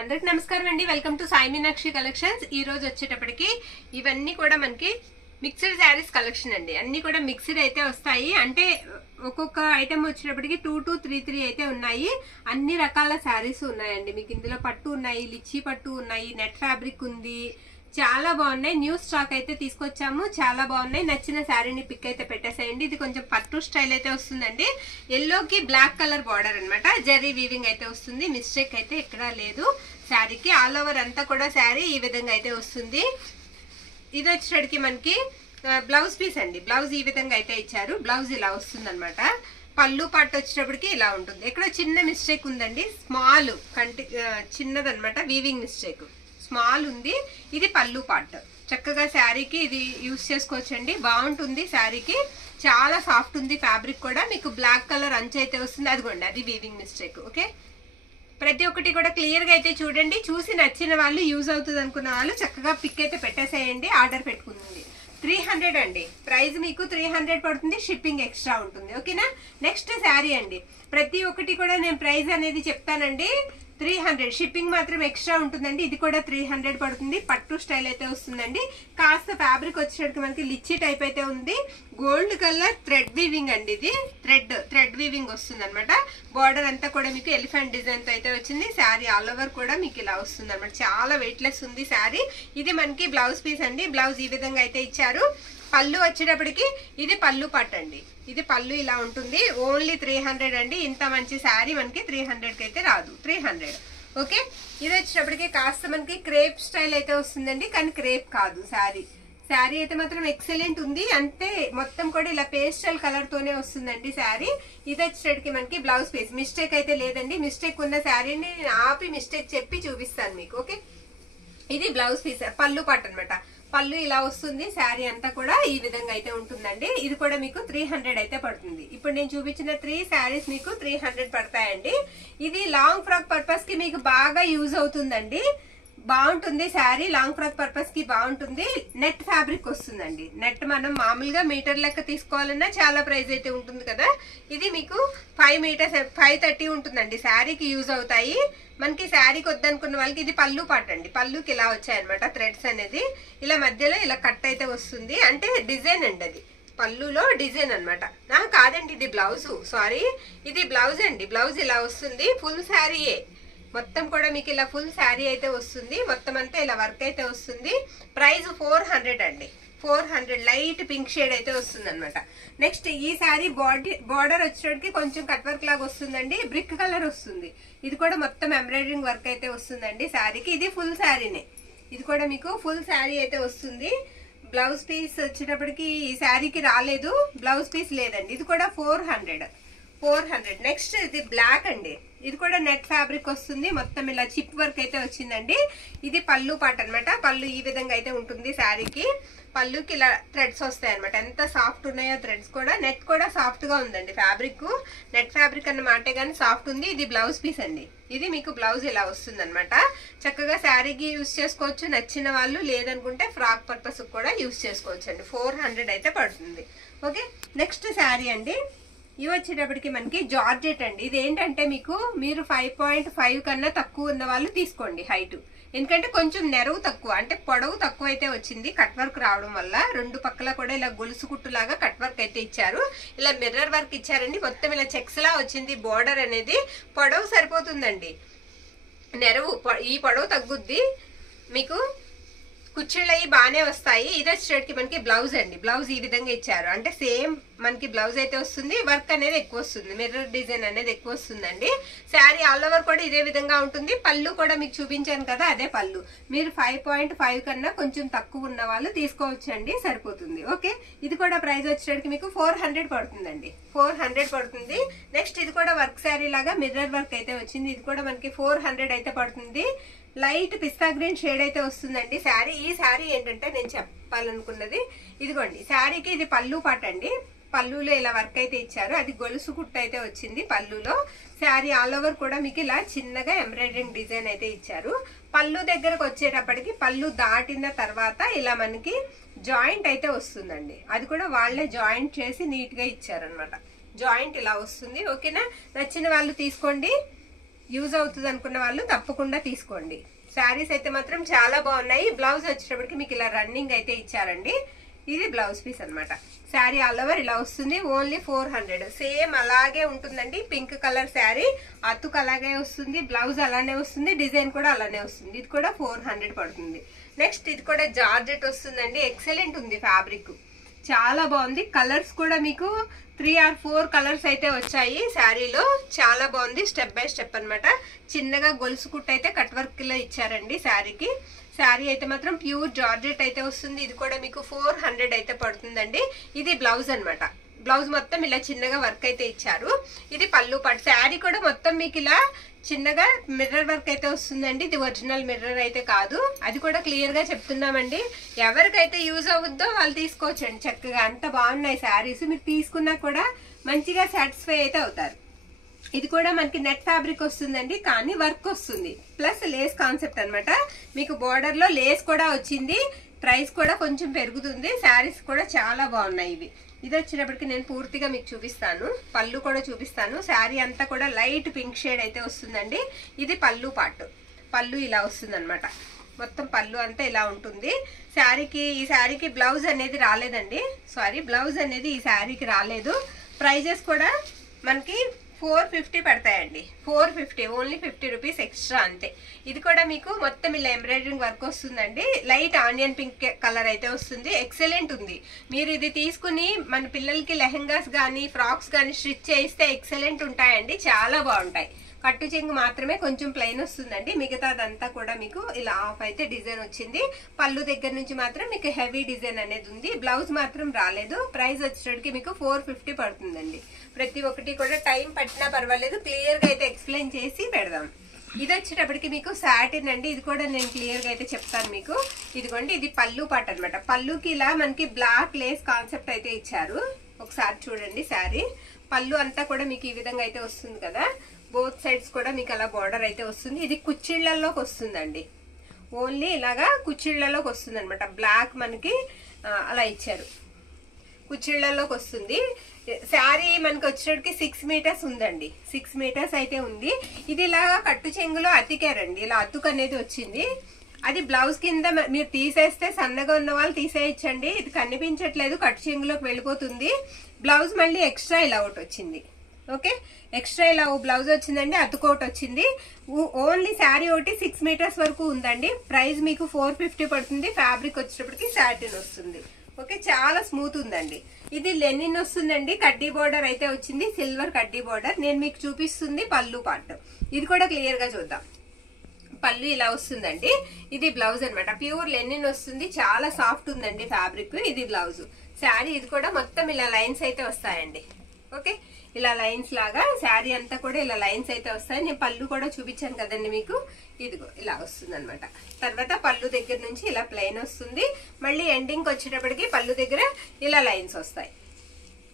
అందరికి నమస్కారం అండి. Welcome to Sai Meenakshi collections. ఈ రోజు వచ్చేటప్పటికి ఇవన్నీ కూడా మనకి మిక్స్డ్ శారీస్ కలెక్షన్ అండి. అన్ని కూడా మిక్స్డ్ అయితే వస్తాయి. అంటే ఒక్కొక్క ఐటమ్ వచ్చేటప్పటికి 2 to 3 అయితే ఉన్నాయి. అన్ని రకాల శారీస్ ఉన్నాయండి. మీకు ఇందులో పట్టు ఉన్నాయి, లిచ్చి పట్టు ఉన్నాయి, నెట్ ఫ్యాబ్రిక్ ఉంది. చాలా బాగున్నాయి. న్యూ స్టాక్ అయితే తీసుకొచ్చాము. చాలా బాగున్నాయి. నచ్చిన శారీని పిక్ అయితే పెట్టేసేయండి. ఇది కొంచెం పట్టు స్టైల్ అయితే వస్తుందండి. ఎల్లోకి బ్లాక్ కలర్ బార్డర్ అనమాట. జరీ వీవింగ్ అయితే వస్తుంది. మిస్టేక్ అయితే ఎక్కడా లేదు. శారీకి ఆల్ ఓవర్ అంతా కూడా శారీ ఈ విధంగా అయితే వస్తుంది. ఇది వచ్చేటికి మనకి బ్లౌజ్ పీస్ అండి. బ్లౌజ్ ఈ విధంగా అయితే ఇచ్చారు. బ్లౌజ్ ఇలా వస్తుంది అనమాట. పళ్ళు పాటు వచ్చేటప్పటికి ఇలా ఉంటుంది. ఇక్కడ చిన్న మిస్టేక్ ఉందండి. స్మాల్ చిన్నదనమాట. వీవింగ్ మిస్టేక్ స్మాల్ ఉంది. ఇది పళ్ళు పార్ట్. చక్కగా శారీకి ఇది యూజ్ చేసుకోవచ్చండి. బాగుంటుంది. శారీకి చాలా సాఫ్ట్ ఉంది. ఫ్యాబ్రిక్ కూడా మీకు బ్లాక్ కలర్ అంచు అయితే వస్తుంది. అదిగోండి, అది వీవింగ్ మిస్టేక్. ఓకే, ప్రతి ఒక్కటి కూడా క్లియర్ గా అయితే చూడండి. చూసి నచ్చిన వాళ్ళు, యూజ్ అవుతుంది అనుకున్న వాళ్ళు చక్కగా పిక్ అయితే పెట్టేసేయండి. ఆర్డర్ పెట్టుకుంది. 300 అండి ప్రైస్. మీకు 300 పడుతుంది. షిప్పింగ్ ఎక్స్ట్రా ఉంటుంది. ఓకేనా. నెక్స్ట్ శారీ అండి. ప్రతి ఒక్కటి కూడా నేను ప్రైస్ అనేది చెప్తానండి. 300 షిప్పింగ్ మాత్రం ఎక్స్ట్రా ఉంటుందండి. ఇది కూడా 300 పడుతుంది. పట్టు స్టైల్ అయితే వస్తుందండి. కాస్త ఫ్యాబ్రిక్ వచ్చేసరికి మనకి లిచ్చి టైప్ అయితే ఉంది. గోల్డ్ కలర్ థ్రెడ్ వీవింగ్ అండి. ఇది థ్రెడ్ వీవింగ్ వస్తుంది అనమాట. బార్డర్ అంతా కూడా మీకు ఎలిఫెంట్ డిజైన్ తో అయితే వచ్చింది. శారీ ఆల్ ఓవర్ కూడా మీకు ఇలా వస్తుంది అనమాట. చాలా వెయిట్ లెస్ ఉంది శారీ. ఇది మనకి బ్లౌజ్ పీస్ అండి. బ్లౌజ్ ఈ విధంగా అయితే ఇచ్చారు. పళ్ళు వచ్చేటప్పటికి ఇది పళ్ళు పట్టు అండి. ఇది పళ్ళు ఇలా ఉంటుంది. ఓన్లీ 300 అండి. ఇంత మంచి శారీ మనకి 300కి అయితే రాదు. 300. ఓకే, ఇది వచ్చేటప్పటికి కాస్త మనకి క్రేప్ స్టైల్ అయితే వస్తుందండి. కానీ క్రేప్ కాదు శారీ. శారీ అయితే మాత్రం ఎక్సలెంట్ ఉంది. అంతే మొత్తం కూడా ఇలా పేస్టల్ కలర్ తోనే వస్తుందండి శారీ. ఇది వచ్చేటప్పటికి మనకి బ్లౌజ్ పీస్. మిస్టేక్ అయితే లేదండి. మిస్టేక్ ఉన్న శారీని ఆపి మిస్టేక్ చెప్పి చూపిస్తాను మీకు. ఓకే, ఇది బ్లౌజ్ పీస్. పళ్ళు పట్టు అనమాట. పళ్ళు ఇలా వస్తుంది. శారీ అంతా కూడా ఈ విధంగా అయితే ఉంటుందండి. ఇది కూడా మీకు 300 అయితే పడుతుంది. ఇప్పుడు నేను చూపించిన 3 శారీస్ మీకు 300 పడతాయండి. ఇది లాంగ్ ఫ్రాక్ పర్పస్ కి మీకు బాగా యూజ్ అవుతుందండి. బాగుంటుంది శారీ. లాంగ్ ఫ్రాక్ పర్పస్ కి బాగుంటుంది. నెట్ ఫ్యాబ్రిక్ వస్తుందండి. నెట్ మనం మామూలుగా మీటర్ లెక్క తీసుకోవాలన్నా చాలా ప్రైస్ అయితే ఉంటుంది కదా. ఇది మీకు 5 మీటర్స్ 530 ఉంటుందండి. శారీకి యూజ్ అవుతాయి. మనకి శారీకి వద్దనుకున్న వాళ్ళకి ఇది పళ్ళు పాట అండి. పళ్ళుకి ఇలా వచ్చాయన్నమాట. థ్రెడ్స్ అనేది ఇలా మధ్యలో ఇలా కట్ అయితే వస్తుంది. అంటే డిజైన్ అండి. అది పళ్ళులో డిజైన్ అనమాట. కాదండి, ఇది బ్లౌజ్. సారీ, ఇది బ్లౌజ్ అండి. బ్లౌజ్ ఇలా వస్తుంది. ఫుల్ శారీయే మొత్తం కూడా మీకు ఇలా ఫుల్ శారీ అయితే వస్తుంది. మొత్తం అంతా ఇలా వర్క్ అయితే వస్తుంది. ప్రైస్ 400 అండి. 400 లైట్ పింక్ షేడ్ అయితే వస్తుంది అనమాట. నెక్స్ట్ ఈ శారీ బార్డర్ వచ్చేటికి కొంచెం కట్ వర్క్ లాగా వస్తుందండి. బ్రిక్ కలర్ వస్తుంది. ఇది కూడా మొత్తం ఎంబ్రాయిడరింగ్ వర్క్ అయితే వస్తుందండి శారీకి. ఇది ఫుల్ శారీనే. ఇది కూడా మీకు ఫుల్ శారీ అయితే వస్తుంది. బ్లౌజ్ పీస్ వచ్చేటప్పటికి ఈ శారీకి రాలేదు. బ్లౌజ్ పీస్ లేదండి. ఇది కూడా 400. నెక్స్ట్ ఇది బ్లాక్ అండి. ఇది కూడా నెట్ ఫ్యాబ్రిక్ వస్తుంది. మొత్తం ఇలా చిప్ వర్క్ అయితే వచ్చిందండి. ఇది పళ్ళు పాట అనమాట. పళ్ళు ఈ విధంగా అయితే ఉంటుంది శారీకి. పళ్ళుకి ఇలా థ్రెడ్స్ వస్తాయి అనమాట. ఎంత సాఫ్ట్ ఉన్నాయో థ్రెడ్స్ కూడా. నెట్ కూడా సాఫ్ట్ గా ఉందండి. ఫ్యాబ్రిక్ నెట్ ఫ్యాబ్రిక్ అన్నమాటే కానీ సాఫ్ట్ ఉంది. ఇది బ్లౌజ్ పీస్ అండి. ఇది మీకు బ్లౌజ్ ఇలా వస్తుంది అనమాట. చక్కగా శారీకి యూజ్ చేసుకోవచ్చు. నచ్చిన వాళ్ళు, లేదనుకుంటే ఫ్రాక్ పర్పస్ కూడా యూజ్ చేసుకోవచ్చు అండి. 400 అయితే పడుతుంది. ఓకే, నెక్స్ట్ శారీ అండి. ఇవి వచ్చేటప్పటికి మనకి జార్జెట్ అండి. ఇది ఏంటంటే మీరు 5.5 కన్నా తక్కువ ఉన్న వాళ్ళు తీసుకోండి హైట్. ఎందుకంటే కొంచెం నెరవు తక్కువ, అంటే పొడవు తక్కువ అయితే వచ్చింది. కట్ వర్క్ రావడం వల్ల రెండు పక్కల కూడా ఇలా గొలుసు కుట్టులాగా కట్ వర్క్ అయితే ఇచ్చారు. ఇలా మిర్రర్ వర్క్ ఇచ్చారండి. మొత్తం ఇలా చెక్స్ లా వచ్చింది. బోర్డర్ అనేది పొడవు సరిపోతుందండి. నెరవు ఈ పొడవు తగ్గుద్ది. మీకు కుచ్చిళ్ళు అవి బాగానే వస్తాయి. ఇది వచ్చేటికి మనకి బ్లౌజ్ అండి. బ్లౌజ్ ఈ విధంగా ఇచ్చారు. అంటే సేమ్ మనకి బ్లౌజ్ అయితే వస్తుంది. వర్క్ అనేది ఎక్కువ వస్తుంది. మిర్రర్ డిజైన్ అనేది ఎక్కువ వస్తుందండి. శారీ ఆల్ ఓవర్ కూడా ఇదే విధంగా ఉంటుంది. పళ్ళు కూడా మీకు చూపించాను కదా, అదే పళ్ళు. మీరు 5.5 కన్నా కొంచెం తక్కువ ఉన్న వాళ్ళు తీసుకోవచ్చు అండి. సరిపోతుంది. ఓకే, ఇది కూడా ప్రైస్ వచ్చేటికి మీకు 400 పడుతుందండి. 400 పడుతుంది. నెక్స్ట్ ఇది కూడా వర్క్ శారీ లాగా మిర్రర్ వర్క్ అయితే వచ్చింది. ఇది కూడా మనకి 400 అయితే పడుతుంది. లైట్ పిస్తా గ్రీన్ షేడ్ అయితే వస్తుందండి శారీ. ఈ శారీ ఏంటంటే నేను చెప్పాలనుకున్నది ఇదిగోండి. శారీకి ఇది పళ్ళు పాట అండి. పళ్ళులో ఇలా వర్క్ అయితే ఇచ్చారు. అది గొలుసు కుట్టు అయితే వచ్చింది పళ్ళులో. శారీ ఆల్ ఓవర్ కూడా మీకు ఇలా చిన్నగా ఎంబ్రాయిడరింగ్ డిజైన్ అయితే ఇచ్చారు. పళ్ళు దగ్గరకు వచ్చేటప్పటికి పళ్ళు దాటిన తర్వాత ఇలా మనకి జాయింట్ అయితే వస్తుందండి. అది కూడా వాళ్ళే జాయింట్ చేసి నీట్ గా ఇచ్చారనమాట. జాయింట్ ఇలా వస్తుంది. ఓకేనా, నచ్చిన వాళ్ళు తీసుకోండి. యూజ్ అవుతుంది అనుకున్న వాళ్ళు తప్పకుండా తీసుకోండి. శారీస్ అయితే మాత్రం చాలా బాగున్నాయి. బ్లౌజ్ వచ్చేటప్పటికి మీకు ఇలా రన్నింగ్ అయితే ఇచ్చారండి. ఇది బ్లౌజ్ పీస్ అన్నమాట. శారీ ఆల్ ఓవర్ ఇలా వస్తుంది. ఓన్లీ 400. సేమ్ అలాగే ఉంటుందండి. పింక్ కలర్ శారీ అతుకు అలాగే వస్తుంది. బ్లౌజ్ అలానే వస్తుంది. డిజైన్ కూడా అలానే వస్తుంది. ఇది కూడా 400 పడుతుంది. నెక్స్ట్ ఇది కూడా జార్జెట్ వస్తుందండి. ఎక్సలెంట్ ఉంది ఫ్యాబ్రిక్, చాలా బాగుంది. కలర్స్ కూడా మీకు 3 or 4 కలర్స్ అయితే వచ్చాయి శారీలో. చాలా బాగుంది. స్టెప్ బై స్టెప్ అన్నమాట. చిన్నగా గొలుసు కుట్టు అయితే కట్ వర్క్ లో ఇచ్చారండి శారీకి. శారీ అయితే మాత్రం ప్యూర్ జార్జెట్ అయితే వస్తుంది. ఇది కూడా మీకు 400 అయితే పడుతుందండి. ఇది బ్లౌజ్ అన్నమాట. బ్లౌజ్ మొత్తం ఇలా చిన్నగా వర్క్ అయితే ఇచ్చారు. ఇది పళ్ళు పాటు. శారీ కూడా మొత్తం మీకు ఇలా చిన్నగా మిర్రర్ వర్క్ అయితే వస్తుందండి. ఇది ఒరిజినల్ మిర్రర్ అయితే కాదు, అది కూడా క్లియర్ గా చెప్తున్నామండి. ఎవరికైతే యూజ్ అవుద్దో వాళ్ళు తీసుకోవచ్చండి చక్కగా. అంత బాగున్నాయి శారీస్. మీరు తీసుకున్నా కూడా మంచిగా సాటిస్ఫై అయితే అవుతారు. ఇది కూడా మనకి నెట్ ఫ్యాబ్రిక్ వస్తుందండి, కానీ వర్క్ వస్తుంది. ప్లస్ లేస్ కాన్సెప్ట్ అన్నమాట. మీకు బోర్డర్ లో లేస్ కూడా వచ్చింది. ప్రైస్ కూడా కొంచెం పెరుగుతుంది. శారీస్ కూడా చాలా బాగున్నాయి ఇవి. ఇది వచ్చినప్పటికి నేను పూర్తిగా మీకు చూపిస్తాను. పళ్ళు కూడా చూపిస్తాను. శారీ అంతా కూడా లైట్ పింక్ షేడ్ అయితే వస్తుందండి. ఇది పళ్ళు పార్ట్. పళ్ళు ఇలా వస్తుంది అనమాట. మొత్తం పళ్ళు అంతా ఇలా ఉంటుంది. ఈ శారీకి బ్లౌజ్ అనేది రాలేదండి. సారీ, బ్లౌజ్ అనేది ఈ శారీకి రాలేదు. ప్రైజెస్ కూడా మనకి 450 పడతాయండి. 450, ఓన్లీ 50 రూపీస్ ఎక్స్ట్రా అంతే. ఇది కూడా మీకు మొత్తం ఇలా ఎంబ్రాయిడరింగ్ వర్క్ వస్తుందండి. లైట్ ఆనియన్ పింక్ కలర్ అయితే వస్తుంది. ఎక్సలెంట్ ఉంది. మీరు ఇది తీసుకుని మన పిల్లలకి లెహెంగాస్ కానీ ఫ్రాక్స్ కానీ స్టిచ్ చేయిస్తే ఎక్సలెంట్ ఉంటాయండి. చాలా బాగుంటాయి. కట్టు చెంగు మాత్రమే కొంచెం ప్లెయిన్ వస్తుందండి. మిగతాదంతా కూడా మీకు ఇలా ఆఫ్ అయితే డిజైన్ వచ్చింది. పళ్ళు దగ్గర నుంచి మాత్రం మీకు హెవీ డిజైన్ అనేది ఉంది. బ్లౌజ్ మాత్రం రాలేదు. ప్రైస్ వచ్చేటికి మీకు 450 పడుతుందండి. ప్రతి ఒక్కటి కూడా టైం పట్టినా పర్వాలేదు, క్లియర్ గా అయితే ఎక్స్ప్లెయిన్ చేసి పెడదాం. ఇది వచ్చేటప్పటికి మీకు సాటిన్ అండి. ఇది కూడా నేను క్లియర్ గా అయితే చెప్తాను మీకు. ఇదిగోండి, ఇది పళ్ళు పాట అనమాట. పళ్ళుకి ఇలా మనకి బ్లాక్ లేస్ కాన్సెప్ట్ అయితే ఇచ్చారు. ఒకసారి చూడండి శారీ. పళ్ళు అంతా కూడా మీకు ఈ విధంగా అయితే వస్తుంది కదా. బోత్ సైడ్స్ కూడా మీకు అలా బార్డర్ అయితే వస్తుంది. ఇది కుచ్చిళ్లలోకి వస్తుందండి. ఓన్లీ ఇలాగా కుచ్చిళ్లలోకి వస్తుంది అనమాట. బ్లాక్ మనకి అలా ఇచ్చారు. కుచ్చిళ్లలోకి వస్తుంది. శారీ మనకి వచ్చేటికి 6 మీటర్స్ ఉందండి. 6 మీటర్స్ అయితే ఉంది. ఇది ఇలాగా కట్టు చెంగులో అతికారండి. ఇలా అతుకు అనేది వచ్చింది. అది బ్లౌజ్ కింద మీరు తీసేస్తే సన్నగా ఉన్న వాళ్ళు తీసేయచ్చండి. ఇది కనిపించట్లేదు, కట్టు చెంగులోకి వెళ్ళిపోతుంది. బ్లౌజ్ మళ్ళీ ఎక్స్ట్రా ఇలా ఒకటి వచ్చింది. ఓకే, ఎక్స్ట్రా ఇలా బ్లౌజ్ వచ్చిందండి. అతుకోటి వచ్చింది. ఓన్లీ శారీ ఒకటి 6 మీటర్స్ వరకు ఉందండి. ప్రైస్ మీకు 450 పడుతుంది. ఫ్యాబ్రిక్ వచ్చేటప్పటికి సాటిన్ వస్తుంది. ఓకే, చాలా స్మూత్ ఉందండి. ఇది లెనిన్ వస్తుందండి. కడ్డీ బోర్డర్ అయితే వచ్చింది. సిల్వర్ కడ్డీ బోర్డర్. నేను మీకు చూపిస్తుంది పళ్ళు పార్ట్. ఇది కూడా క్లియర్ గా చూద్దాం. పళ్ళు ఇలా వస్తుందండి. ఇది బ్లౌజ్ అనమాట. ప్యూర్ లెనిన్ వస్తుంది. చాలా సాఫ్ట్ ఉందండి ఫ్యాబ్రిక్. ఇది బ్లౌజ్. శారీ ఇది కూడా మొత్తం ఇలా లైన్స్ అయితే వస్తాయండి. ఓకే, ఇలా లైన్స్ లాగా శారీ అంతా కూడా ఇలా లైన్స్ అయితే వస్తాయి. నేను పళ్ళు కూడా చూపించాను కదండి మీకు. ఇదిగో ఇలా వస్తుంది అనమాట. తర్వాత పళ్ళు దగ్గర నుంచి ఇలా ప్లెయిన్ వస్తుంది. మళ్ళీ ఎండింగ్ వచ్చేటప్పటికి పళ్ళు దగ్గర ఇలా లైన్స్ వస్తాయి.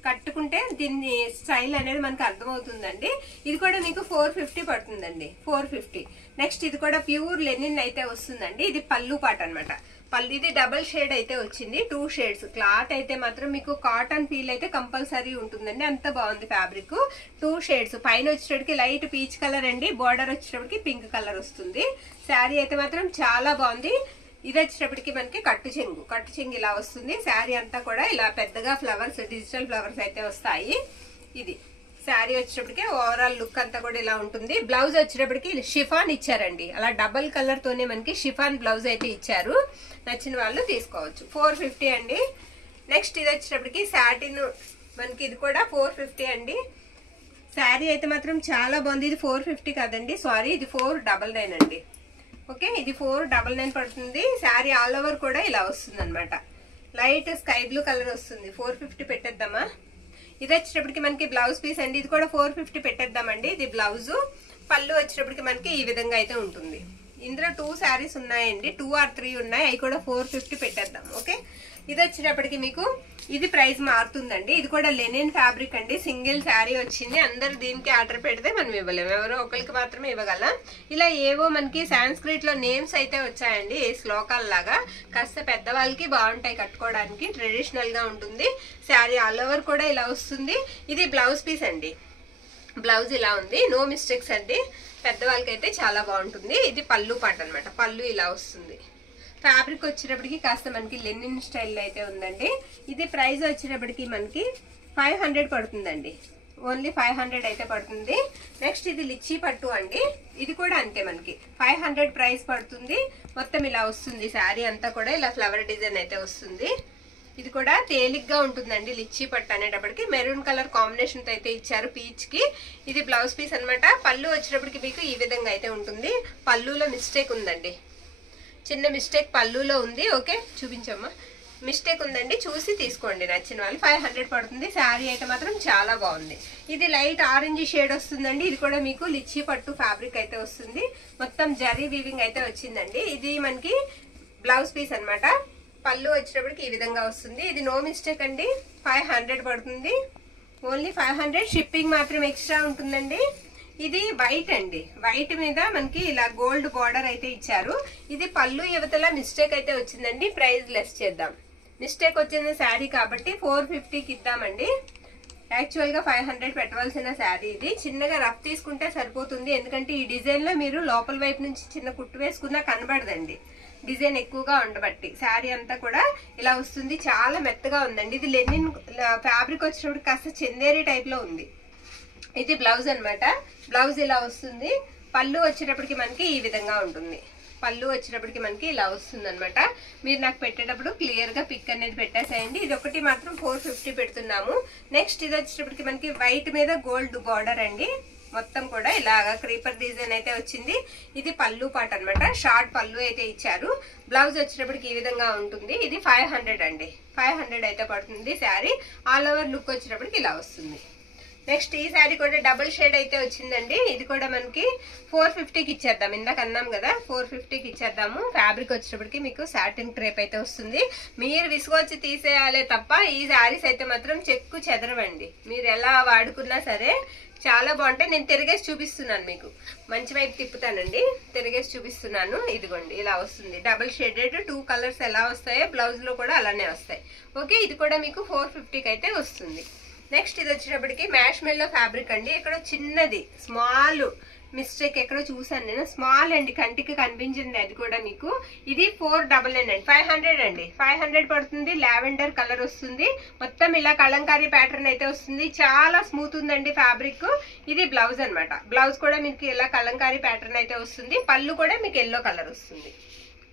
కట్టుకుంటే దీన్ని స్టైల్ అనేది మనకు అర్థమవుతుందండి. ఇది కూడా మీకు 450 పడుతుందండి. 450. నెక్స్ట్ ఇది కూడా ప్యూర్ లెనిన్ అయితే వస్తుందండి. ఇది పళ్ళు పాట అనమాట. పళ్ళు ఇది డబుల్ షేడ్ అయితే వచ్చింది. 2 షేడ్స్. క్లాత్ అయితే మాత్రం మీకు కాటన్ ఫీల్ అయితే కంపల్సరీ ఉంటుందండి. అంత బాగుంది ఫ్యాబ్రిక్. 2 షేడ్స్. పైన వచ్చేటప్పటికి లైట్ పీచ్ కలర్ అండి. బార్డర్ వచ్చేటప్పటికి పింక్ కలర్ వస్తుంది. శారీ అయితే మాత్రం చాలా బాగుంది. ఇది వచ్చేటప్పటికి మనకి కట్టు చెంగు ఇలా వస్తుంది. శారీ అంతా కూడా ఇలా పెద్దగా ఫ్లవర్స్, డిజిటల్ ఫ్లవర్స్ అయితే వస్తాయి. ఇది శారీ వచ్చేటప్పటికి ఓవరాల్ లుక్ అంతా కూడా ఇలా ఉంటుంది. బ్లౌజ్ వచ్చేటప్పటికి షిఫాన్ ఇచ్చారండి. అలా డబల్ కలర్ తోనే మనకి షిఫాన్ బ్లౌజ్ అయితే ఇచ్చారు. నచ్చిన వాళ్ళు తీసుకోవచ్చు. 450 అండి. నెక్స్ట్ ఇది వచ్చేటప్పటికి సాటిన్. మనకి ఇది కూడా 450 అండి. శారీ అయితే మాత్రం చాలా బాగుంది. ఇది 450 కాదండి, సారీ, ఇది 499 అండి. ఓకే, ఇది 499 పడుతుంది. శారీ ఆల్ ఓవర్ కూడా ఇలా వస్తుంది అనమాట. లైట్ స్కై బ్లూ కలర్ వస్తుంది. 450 పెట్టేద్దామా. ఇది వచ్చేటప్పటికి మనకి బ్లౌజ్ పీస్ అండి. ఇది కూడా 450 పెట్టేద్దామండి. ఇది బ్లౌజ్. పళ్ళు వచ్చేటప్పటికి మనకి ఈ విధంగా అయితే ఉంటుంది. ఇందులో 2 శారీస్ ఉన్నాయండి. 2 or 3 ఉన్నాయి. అవి కూడా 450 పెట్టేద్దాం. ఓకే, ఇది వచ్చేటప్పటికి మీకు ఇది ప్రైస్ మారుతుందండి. ఇది కూడా లెనిన్ ఫ్యాబ్రిక్ అండి. సింగిల్ శారీ వచ్చింది. అందరు దీనికి ఆర్డర్ పెడితే మనం ఇవ్వలేము, ఎవరో ఒకరికి మాత్రమే ఇవ్వగలం. ఇలా ఏవో మనకి సాంస్క్రిట్ లో నేమ్స్ అయితే వచ్చాయండి. ఏ శ్లోకాల లాగా కాస్త పెద్దవాళ్ళకి బాగుంటాయి కట్టుకోవడానికి. ట్రెడిషనల్ గా ఉంటుంది. శారీ ఆల్ ఓవర్ కూడా ఇలా వస్తుంది. ఇది బ్లౌజ్ పీస్ అండి. బ్లౌజ్ ఇలా ఉంది. నో మిస్టేక్స్ అండి. పెద్దవాళ్ళకైతే చాలా బాగుంటుంది. ఇది పళ్ళు పాట అనమాట. పళ్ళు ఇలా వస్తుంది. ఫ్యాబ్రిక్ వచ్చేటప్పటికి కాస్త మనకి లెనిన్ స్టైల్లో అయితే ఉందండి. ఇది ప్రైస్ వచ్చేటప్పటికి మనకి 500 పడుతుందండి. ఓన్లీ 500 అయితే పడుతుంది. నెక్స్ట్ ఇది లిచ్చీ పట్టు అండి. ఇది కూడా అంతే మనకి 500 ప్రైస్ పడుతుంది. మొత్తం ఇలా వస్తుంది. శారీ అంతా కూడా ఇలా ఫ్లవర్ డిజైన్ అయితే వస్తుంది. ఇది కూడా తేలిగ్గా ఉంటుందండి. లిచ్చీ పట్టు అనేటప్పటికి మెరూన్ కలర్ కాంబినేషన్ తో అయితే ఇచ్చారు పీచ్ కి. ఇది బ్లౌజ్ పీస్ అనమాట. పళ్ళు వచ్చేటప్పటికి మీకు ఈ విధంగా అయితే ఉంటుంది. పళ్ళులో మిస్టేక్ ఉందండి, చిన్న మిస్టేక్ పళ్ళులో ఉంది. ఓకే చూపించమ్మా. మిస్టేక్ ఉందండి, చూసి తీసుకోండి. నచ్చిన వాళ్ళు 500 పడుతుంది. శారీ అయితే మాత్రం చాలా బాగుంది. ఇది లైట్ ఆరెంజ్ షేడ్ వస్తుందండి. ఇది కూడా మీకు లిచ్చీ పట్టు ఫ్యాబ్రిక్ అయితే వస్తుంది. మొత్తం జరీ వీవింగ్ అయితే వచ్చిందండి. ఇది మనకి బ్లౌజ్ పీస్ అనమాట. పళ్ళు వచ్చేటప్పటికి ఈ విధంగా వస్తుంది. ఇది నో మిస్టేక్ అండి. 500 పడుతుంది. ఓన్లీ 500. షిప్పింగ్ మాత్రం ఎక్స్ట్రా ఉంటుందండి. ఇది వైట్ అండి. వైట్ మీద మనకి ఇలా గోల్డ్ బార్డర్ అయితే ఇచ్చారు. ఇది పళ్ళు యువతల మిస్టేక్ అయితే వచ్చిందండి. ప్రైస్ లెస్ చేద్దాం. మిస్టేక్ వచ్చిన శారీ కాబట్టి 450కి ఇద్దామండి. యాక్చువల్ గా 500 పెట్టవలసిన శారీ ఇది. చిన్నగా రఫ్ తీసుకుంటే సరిపోతుంది. ఎందుకంటే ఈ డిజైన్ లో మీరు లోపల వైపు నుంచి చిన్న కుట్టు వేసుకున్నా కనబడదండి, డిజైన్ ఎక్కువగా ఉండబట్టి. శారీ అంతా కూడా ఇలా వస్తుంది. చాలా మెత్తగా ఉందండి. ఇది లెనిన్ ఫ్యాబ్రిక్ వచ్చేటప్పుడు కాస్త చందేరి టైప్ లో ఉంది. ఇది బ్లౌజ్ అనమాట. బ్లౌజ్ ఇలా వస్తుంది. పళ్ళు వచ్చేటప్పటికి మనకి ఈ విధంగా ఉంటుంది. పళ్ళు వచ్చేటప్పటికి మనకి ఇలా వస్తుంది అనమాట. మీరు నాకు పెట్టేటప్పుడు క్లియర్ గా పిక్ అనేది పెట్టేసేయండి. ఇది ఒకటి మాత్రం 450 పెడుతున్నాము. నెక్స్ట్ ఇది వచ్చేటప్పటికి మనకి వైట్ మీద గోల్డ్ బార్డర్ అండి. మొత్తం కూడా ఇలాగా క్రీపర్ డిజైన్ అయితే వచ్చింది. ఇది పళ్ళు పాట అనమాట. షార్ట్ పళ్ళు అయితే ఇచ్చారు. బ్లౌజ్ వచ్చేటప్పటికి ఈ విధంగా ఉంటుంది. ఇది 500 అండి. 500 అయితే పడుతుంది శారీ. ఆల్ ఓవర్ లుక్ వచ్చేటప్పటికి ఇలా వస్తుంది. నెక్స్ట్ ఈ శారీ కూడా డబుల్ షేడ్ అయితే వచ్చిందండి. ఇది కూడా మనకి 450కి ఇచ్చేద్దాం. ఇందాక అన్నాం కదా 450కి ఇచ్చేద్దాము. ఫ్యాబ్రిక్ వచ్చేటప్పటికి మీకు సాటిన్ క్రేప్ అయితే వస్తుంది. మీరు విసుగొచ్చి తీసేయాలే తప్ప ఈ శారీస్ అయితే మాత్రం చెక్కు చెదరవండి. మీరు ఎలా వాడుకున్నా సరే చాలా బాగుంటాయి. నేను తిరిగేసి చూపిస్తున్నాను మీకు. మంచి వైపు తిప్పుతానండి. తిరిగేసి చూపిస్తున్నాను. ఇదిగోండి ఇలా వస్తుంది. డబుల్ షేడెడ్ 2 కలర్స్ ఎలా వస్తాయో బ్లౌజ్ లో కూడా అలానే వస్తాయి. ఓకే ఇది కూడా మీకు 450కి అయితే వస్తుంది. నెక్స్ట్ ఇది వచ్చేటప్పటికి మ్యాష్ మెల్లో ఫ్యాబ్రిక్ అండి. ఇక్కడ చిన్నది స్మాల్ మిస్టేక్ ఎక్కడో చూసాను నేను. స్మాల్ అండి, కంటికి కనిపించింది. అది కూడా మీకు ఇది 499 అండి. 500 అండి. 500 పడుతుంది. లావెండర్ కలర్ వస్తుంది. మొత్తం ఇలా కలంకారీ ప్యాటర్న్ అయితే వస్తుంది. చాలా స్మూత్ ఉందండి ఫ్యాబ్రిక్. ఇది బ్లౌజ్ అనమాట. బ్లౌజ్ కూడా మీకు ఇలా కలంకారీ ప్యాటర్న్ అయితే వస్తుంది. పళ్ళు కూడా మీకు ఎల్లో కలర్ వస్తుంది.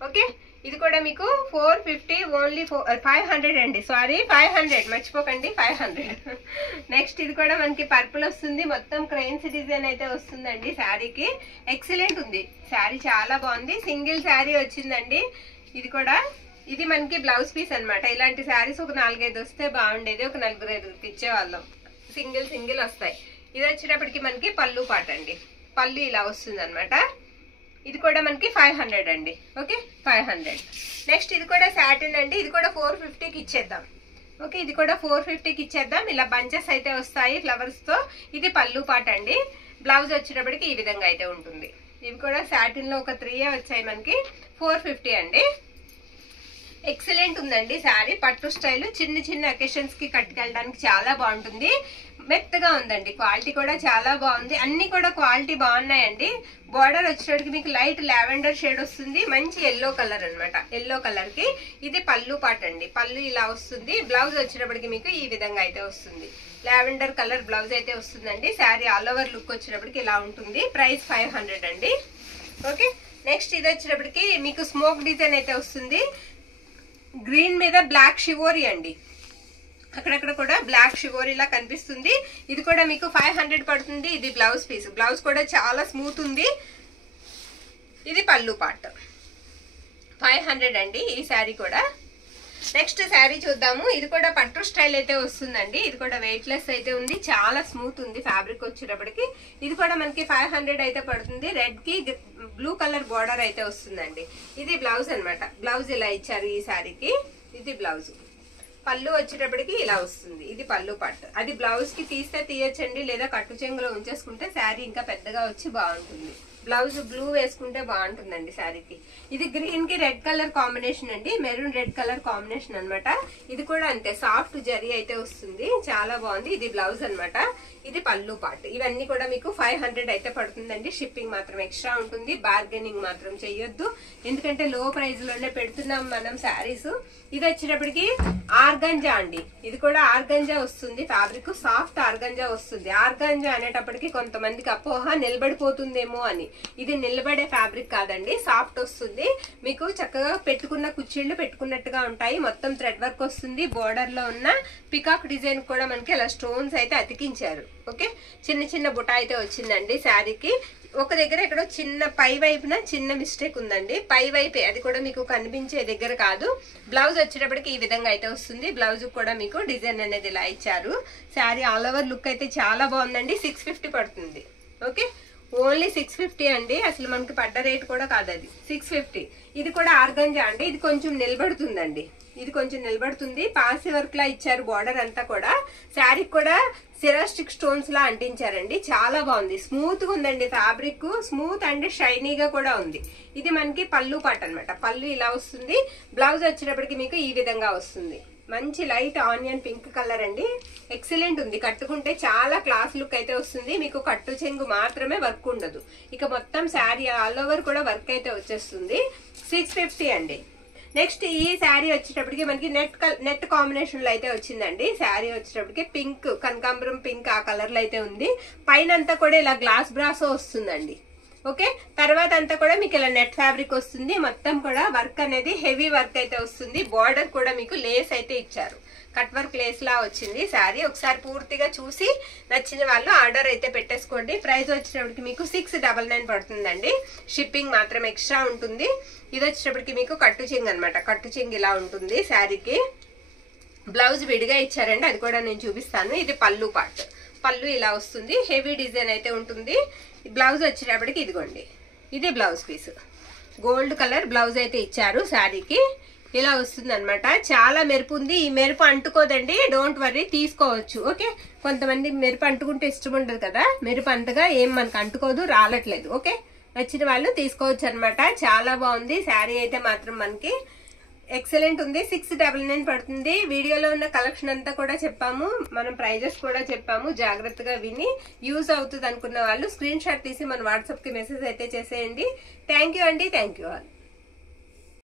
ఓకే ఇది కూడా మీకు 450 ఓన్లీ 500 అండి. సారీ 500 మర్చిపోకండి 500. నెక్స్ట్ ఇది కూడా మనకి పర్పుల్ వస్తుంది. మొత్తం క్రెయిన్స్ డిజైన్ అయితే వస్తుందండి శారీకి. ఎక్సలెంట్ ఉంది శారీ, చాలా బాగుంది. సింగిల్ శారీ వచ్చిందండి. ఇది కూడా ఇది మనకి బ్లౌజ్ పీస్ అనమాట. ఇలాంటి శారీస్ ఒక 4-5 వస్తే బాగుండేది. ఒక 4-5 ఇచ్చేవాళ్ళం. సింగిల్ వస్తాయి. ఇది వచ్చేటప్పటికి మనకి పళ్ళు పాట అండి. పళ్ళు ఇలా వస్తుంది అనమాట. ఇది కూడా మనకి 500 అండి. ఓకే 500. నెక్స్ట్ ఇది కూడా సాటిన్ అండి. ఇది కూడా 450కి ఇచ్చేద్దాం. ఓకే ఇది కూడా 450కి ఇచ్చేద్దాం. ఇలా బంచెస్ అయితే వస్తాయి ఫ్లవర్స్ తో. ఇది పళ్ళు పాట అండి. బ్లౌజ్ వచ్చేటప్పటికి ఈ విధంగా అయితే ఉంటుంది. ఇవి కూడా సాటిన్ లో ఒక 3 వచ్చాయి మనకి. 450 అండి. ఎక్సలెంట్ ఉందండి శారీ. పట్టు స్టైల్ చిన్న అకేషన్స్ కి కట్టుకెళ్ళడానికి చాలా బాగుంటుంది. మెత్తగా ఉందండి. క్వాలిటీ కూడా చాలా బాగుంది. అన్ని కూడా క్వాలిటీ బాగున్నాయండి. బార్డర్ వచ్చేటప్పటికి మీకు లైట్ లావెండర్ షేడ్ వస్తుంది. మంచి ఎల్లో కలర్ అనమాట. ఎల్లో కలర్ కి ఇది పళ్ళు పాట అండి. పళ్ళు ఇలా వస్తుంది. బ్లౌజ్ వచ్చేటప్పటికి మీకు ఈ విధంగా అయితే వస్తుంది. లావెండర్ కలర్ బ్లౌజ్ అయితే వస్తుందండి. శారీ ఆల్ ఓవర్ లుక్ వచ్చేటప్పటికి ఇలా ఉంటుంది. ప్రైస్ 500 అండి. ఓకే నెక్స్ట్ ఇది వచ్చేటప్పటికి మీకు స్మోక్ డిజైన్ అయితే వస్తుంది. గ్రీన్ మీద బ్లాక్ షివోరీ అండి. అక్కడక్కడ కూడా బ్లాక్ షివోరీ లా కనిపిస్తుంది. ఇది కూడా మీకు 500 పడుతుంది. ఇది బ్లౌజ్ పీస్. బ్లౌజ్ కూడా చాలా స్మూత్ ఉంది. ఇది పళ్ళు పార్ట్. 500 అండి ఈ శారీ కూడా. నెక్స్ట్ శారీ చూద్దాము. ఇది కూడా పట్టు స్టైల్ అయితే వస్తుందండి. ఇది కూడా వెయిట్ లెస్ అయితే ఉంది. చాలా స్మూత్ ఉంది ఫ్యాబ్రిక్ వచ్చేటప్పటికి. ఇది కూడా మనకి 500 అయితే పడుతుంది. రెడ్ కి బ్లూ కలర్ బార్డర్ అయితే వస్తుందండి. ఇది బ్లౌజ్ అనమాట. బ్లౌజ్ ఇలా ఇచ్చారు ఈ శారీకి. ఇది బ్లౌజ్. పళ్ళు వచ్చేటప్పటికి ఇలా వస్తుంది. ఇది పళ్ళు పట్టు. అది బ్లౌజ్ కి తీస్తే తీయచ్చండి, లేదా కట్టు చెంగులో ఉంచేసుకుంటే శారీ ఇంకా పెద్దగా వచ్చి బాగుంటుంది. బ్లౌజ్ బ్లూ వేసుకుంటే బాగుంటుందండి శారీకి. ఇది గ్రీన్ కి రెడ్ కలర్ కాంబినేషన్ అండి, మెరూన్ రెడ్ కలర్ కాంబినేషన్ అన్నమాట. ఇది కూడా అంతే సాఫ్ట్ జరీ అయితే వస్తుంది, చాలా బాగుంది. ఇది బ్లౌజ్ అన్నమాట, ఇది పళ్ళు పార్ట్. ఇవన్నీ కూడా మీకు 500 అయితే పడుతుందండి. షిప్పింగ్ మాత్రం ఎక్స్ట్రా ఉంటుంది, బార్గెనింగ్ మాత్రం చెయ్యొద్దు, ఎందుకంటే లో ప్రైస్ లోనే పెడుతున్నాం మనం శారీస్. ఇది వచ్చేటప్పటికి ఆర్గంజా అండి, ఇది కూడా ఆర్గంజా వస్తుంది, ఫ్యాబ్రిక్ సాఫ్ట్ ఆర్గంజా వస్తుంది. ఆర్గంజా అనేటప్పటికి కొంతమందికి అపోహ నిలబడిపోతుందేమో అని, ఇది నిలబడే ఫ్యాబ్రిక్ కాదండి, సాఫ్ట్ వస్తుంది. మీకు చక్కగా పెట్టుకున్న కుచ్చిళ్ళు పెట్టుకున్నట్టుగా ఉంటాయి. మొత్తం థ్రెడ్ వర్క్ వస్తుంది. బోర్డర్ లో ఉన్న పికాక్ డిజైన్ కూడా మనకి అలా స్టోన్స్ అయితే అతికించారు. ఓకే, చిన్న చిన్న బుట్ట అయితే వచ్చిందండి శారీకి. ఒక దగ్గర ఎక్కడో చిన్న పై వైపున చిన్న మిస్టేక్ ఉందండి, పై వైపే, అది కూడా మీకు కనిపించే దగ్గర కాదు. బ్లౌజ్ వచ్చేటప్పటికి ఈ విధంగా అయితే వస్తుంది. బ్లౌజ్ కూడా మీకు డిజైన్ అనేది ఇలా ఇచ్చారు. శారీ ఆల్ ఓవర్ లుక్ అయితే చాలా బాగుందండి. 650 పడుతుంది. ఓకే, ఓన్లీ 650 అండి, అసలు మనకి పడ్డ రేట్ కూడా కాదు, అది 650. ఇది కూడా ఆర్గంజా అండి, ఇది కొంచెం నిలబడుతుందండి, ఇది కొంచెం నిలబడుతుంది. పాసి వర్క్ లా ఇచ్చారు బార్డర్ అంతా కూడా. శారీకి కూడా సిరాస్టిక్ స్టోన్స్ లా అంటించారండి, చాలా బాగుంది. స్మూత్ గా ఉందండి ఫ్యాబ్రిక్, స్మూత్ అండ్ షైనీగా కూడా ఉంది. ఇది మనకి పళ్ళు పాట అన్నమాట. పళ్ళు ఇలా వస్తుంది. బ్లౌజ్ వచ్చేటప్పటికి మీకు ఈ విధంగా వస్తుంది. మంచి లైట్ ఆనియన్ పింక్ కలర్ అండి, ఎక్సలెంట్ ఉంది. కట్టుకుంటే చాలా క్లాస్ లుక్ అయితే వస్తుంది. మీకు కట్టు చెంగు మాత్రమే వర్క్ ఉండదు, ఇక మొత్తం శారీ ఆల్ ఓవర్ కూడా వర్క్ అయితే వచ్చేస్తుంది. 650 అండి. నెక్స్ట్ ఈ శారీ వచ్చేటప్పటికి మనకి నెట్ కాంబినేషన్ లో అయితే వచ్చిందండి. శారీ వచ్చేటప్పటికి పింక్, కనకాంబరం పింక్ ఆ కలర్ లో అయితే ఉంది. పైన అంతా కూడా ఇలా గ్లాస్ బ్రాసో వస్తుందండి. ఓకే, తర్వాత అంతా కూడా మీకు ఇలా నెట్ ఫ్యాబ్రిక్ వస్తుంది. మొత్తం కూడా వర్క్ అనేది హెవీ వర్క్ అయితే వస్తుంది. బార్డర్ కూడా మీకు లేస్ అయితే ఇచ్చారు, కట్ వర్క్ లేస్ లా వచ్చింది శారీ. ఒకసారి పూర్తిగా చూసి నచ్చిన వాళ్ళు ఆర్డర్ అయితే పెట్టేసుకోండి. ప్రైస్ వచ్చేటప్పటికి మీకు 699 పడుతుందండి. షిప్పింగ్ మాత్రం ఎక్స్ట్రా ఉంటుంది. ఇది వచ్చేటప్పటికి మీకు కట్టు చెంగు అనమాట, కట్టు చెంగు ఇలా ఉంటుంది శారీకి. బ్లౌజ్ విడిగా ఇచ్చారండి, అది కూడా నేను చూపిస్తాను. ఇది పళ్ళు పార్ట్, పళ్ళు ఇలా వస్తుంది, హెవీ డిజైన్ అయితే ఉంటుంది. బ్లౌజ్ వచ్చేటప్పటికి ఇదిగోండి, ఇది blouse piece, gold colour blouse అయితే ఇచ్చారు శారీకి. ఇలా వస్తుంది అనమాట. చాలా మెరుపు ఉంది. ఈ మెరుపు అంటుకోదండి, డోంట్ వర్రీ, తీసుకోవచ్చు. ఓకే, కొంతమంది మెరుపు అంటుకుంటే ఇష్టం ఉండదు కదా, మెరుపు అంతగా ఏం మనకు అంటుకోదు, రాలట్లేదు. ఓకే, నచ్చిన వాళ్ళు తీసుకోవచ్చు అనమాట. చాలా బాగుంది శారీ అయితే మాత్రం మనకి ఎక్సలెంట్ ఉంది. 699 పడుతుంది. వీడియోలో ఉన్న కలెక్షన్ అంతా కూడా చెప్పాము, మనం ప్రైజెస్ కూడా చెప్పాము. జాగ్రత్తగా విని యూజ్ అవుతుంది అనుకున్న వాళ్ళు స్క్రీన్ షాట్ తీసి మన వాట్సాప్ కి మెసేజ్ అయితే చేసేయండి. థ్యాంక్ యూ అండి, థ్యాంక్ యూ ఆల్.